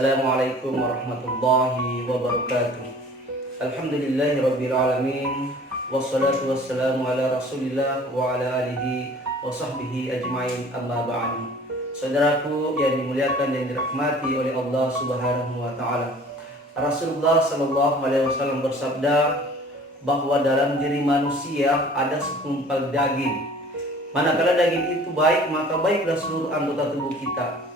Assalamualaikum warahmatullahi wabarakatuh. Alhamdulillahirabbil alamin. Wassalatu wassalamu ala Rasulillah wa ala alihi wa sahbihi ajmain, amma ba'du. Saudaraku yang dimuliakan dan dirahmati oleh Allah Subhanahu wa taala. Rasulullah sallallahu alaihi wasallam bersabda bahwa dalam diri manusia ada segumpal daging. Manakala daging itu baik, maka baiklah seluruh anggota tubuh kita.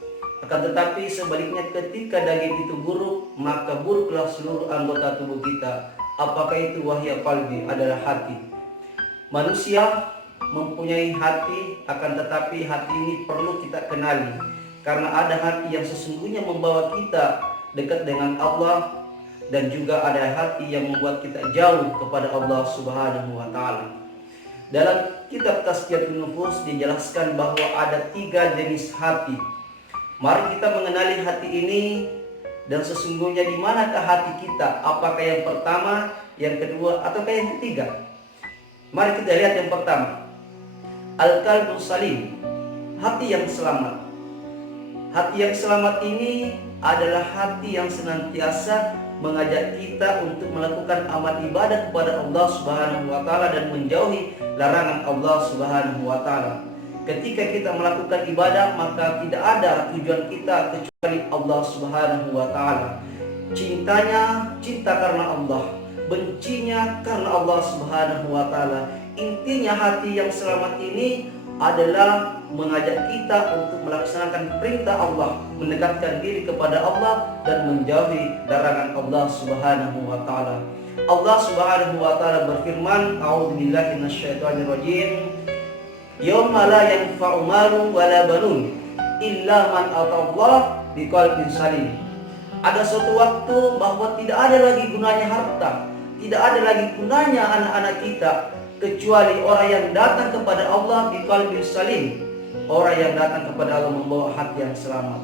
Akan tetapi sebaliknya, ketika daging itu buruk, maka buruklah seluruh anggota tubuh kita. Apakah itu? Wahya qalbi, adalah hati. Manusia mempunyai hati, akan tetapi hati ini perlu kita kenali. Karena ada hati yang sesungguhnya membawa kita dekat dengan Allah, dan juga ada hati yang membuat kita jauh kepada Allah Subhanahu wa taala. Dalam kitab Tazkiyatun Nufus dijelaskan bahwa ada 3 jenis hati. Mari kita mengenali hati ini, dan sesungguhnya di manakah hati kita? Apakah yang pertama, yang kedua, ataukah yang ketiga? Mari kita lihat yang pertama. Al-qalbus salim, hati yang selamat. Hati yang selamat ini adalah hati yang senantiasa mengajak kita untuk melakukan amal ibadah kepada Allah Subhanahu wa taala dan menjauhi larangan Allah Subhanahu wa taala. Ketika kita melakukan ibadah, maka tidak ada tujuan kita kecuali Allah Subhanahu wa taala. Cintanya cinta karena Allah, bencinya karena Allah Subhanahu wa taala. Intinya hati yang selamat ini adalah mengajak kita untuk melaksanakan perintah Allah, mendekatkan diri kepada Allah dan menjauhi larangan Allah Subhanahu wa taala. Allah Subhanahu wa taala berfirman, A'udzubillahi minasyaitonirrajim. Yauma la yanfa'u malun wala banun illa man atallah biqalbin salim. Ada suatu waktu bahwa tidak ada lagi gunanya harta, tidak ada lagi gunanya anak-anak kita, kecuali orang yang datang kepada Allah biqalbin salim. Orang yang datang kepada Allah membawa hati yang selamat.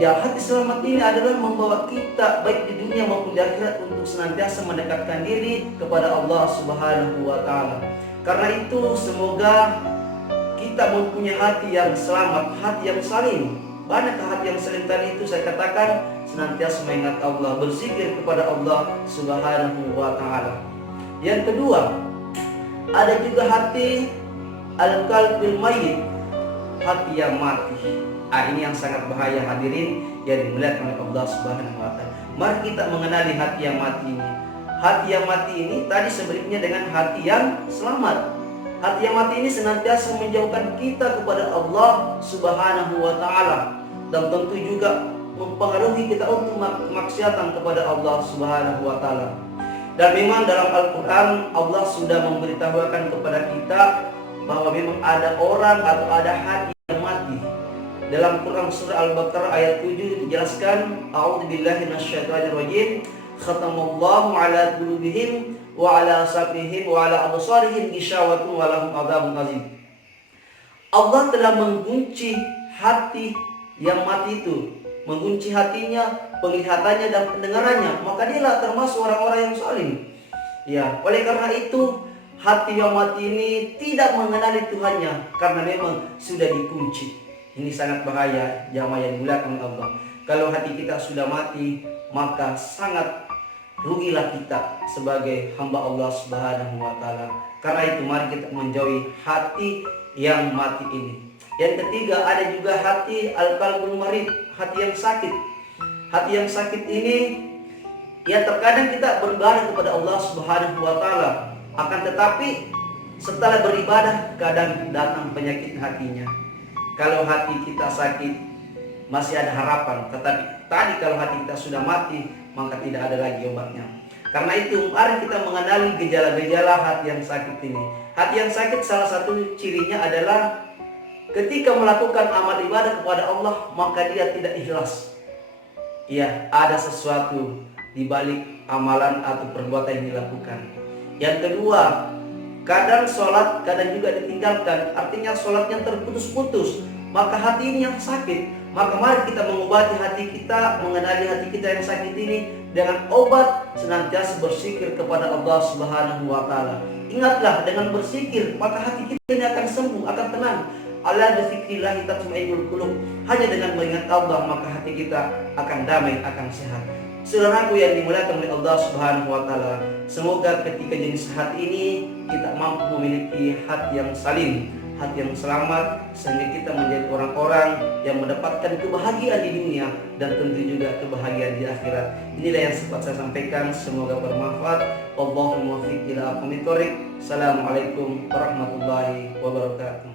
Ya, hati selamat ini adalah membawa kita baik di dunia maupun di akhirat untuk senantiasa mendekatkan diri kepada Allah Subhanahu wa taala. Karena itu semoga kita mempunyai hati yang selamat, hati yang salim. Banyak hati yang salim tadi itu saya katakan senantiasa mengingat Allah, berzikir kepada Allah Subhanahu wa taala. Yang kedua, ada juga hati al-qalbil mayyit, hati yang mati. Ini yang sangat bahaya hadirin yang dimuliakan oleh Allah Subhanahu wa taala. Mari kita mengenali hati yang mati ini. Hati yang mati ini tadi sebaliknya dengan hati yang selamat. Hati yang mati ini senantiasa menjauhkan kita kepada Allah Subhanahu wa taala, dan tentu juga mempengaruhi kita untuk kemaksiatan kepada Allah Subhanahu wa taala. Dan memang dalam Al-Qur'an Allah sudah memberitahukan kepada kita bahwa memang ada orang atau ada hati yang mati. Dalam Quran surah Al-Baqarah ayat 7 dijelaskan, A'udzubillahi minasyaitonirrajim. Khatamallahu ala qulubihim wa ala sam'ihim wa ala absarihim ghishawatun wa lahum adzabun azim. Allah telah mengunci hati yang mati itu, mengunci hatinya, penglihatannya dan pendengarannya, maka dialah termasuk orang-orang yang zalim. Ya, oleh karena itu hati yang mati ini tidak mengenali Tuhannya karena memang sudah dikunci. Ini sangat bahaya, jamaah yang dimuliakan Allah. Kalau hati kita sudah mati, maka sangat rugilah kita sebagai hamba Allah Subhanahu wa taala. Karena itu mari kita menjauhi hati yang mati ini. Yang ketiga, ada juga hati al-qalbul marid, hati yang sakit. Hati yang sakit ini ya terkadang kita beribadah kepada Allah Subhanahu wa taala, akan tetapi setelah beribadah kadang datang penyakit hatinya. Kalau hati kita sakit masih ada harapan, tetapi tadi kalau hati kita sudah mati maka tidak ada lagi obatnya. Karena itu mari kita mengenali gejala-gejala hati yang sakit ini. Hati yang sakit salah satu cirinya adalah ketika melakukan amal ibadah kepada Allah maka dia tidak ikhlas. Ya, ada sesuatu di balik amalan atau perbuatan yang dilakukan. Yang kedua, kadang sholat kadang juga ditinggalkan, artinya sholatnya terputus-putus. Maka hati ini yang sakit. Maka mari kita mengobati hati kita, mengenali hati kita yang sakit ini dengan obat senantiasa berzikir kepada Allah Subhanahu wa taala. Ingatlah, dengan berzikir maka hati kita ini akan sembuh, akan tenang. Ala bizikrillah tatma'innul qulub. Hanya dengan mengingat Allah maka hati kita akan damai, akan sehat. Saudaraku yang dimuliakan oleh Allah Subhanahu wa taala, semoga ketika jenis hati ini kita mampu memiliki hati yang salim, hati yang selamat, sehingga kita menjadi orang-orang yang mendapatkan kebahagiaan di dunia dan tentu juga kebahagiaan di akhirat. Inilah yang sempat saya sampaikan, semoga bermanfaat. Wallahul muwaffiq ila aqwamit thoriq. Assalamualaikum warahmatullahi wabarakatuh.